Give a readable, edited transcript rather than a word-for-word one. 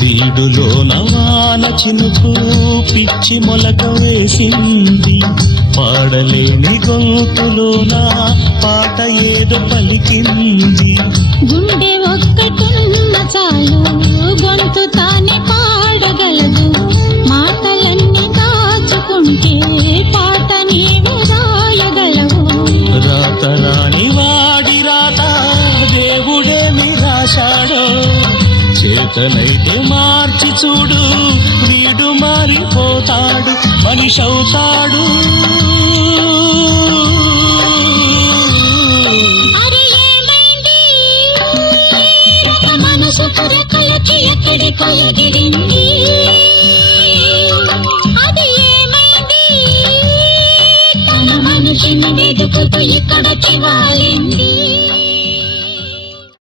వీడులో నవాన చినుకు పిచ్చి మొలక వేసింది, పాడలేని గొంతులోన పాట ఏదో పలికింది. గుండె ఒక్కటున్న చాలు గొంతు తానే పాడగలదు, మాటలన్నీ దాచుకుంటే పాట నీవే రాయగలవు. రాత రాని వాడి రాత దేవుడేమి రాశాడో, చేతనైతే మార్చి చూడు వీడు మారిపోతాడు, మనిషి అవుతాడు. మనసు పురకలకి ఎక్కడికో ఎగిరింది, అది ఏమైంది? తన మనిషిని వెతుకుతూ ఇక్కడికి వాలింది.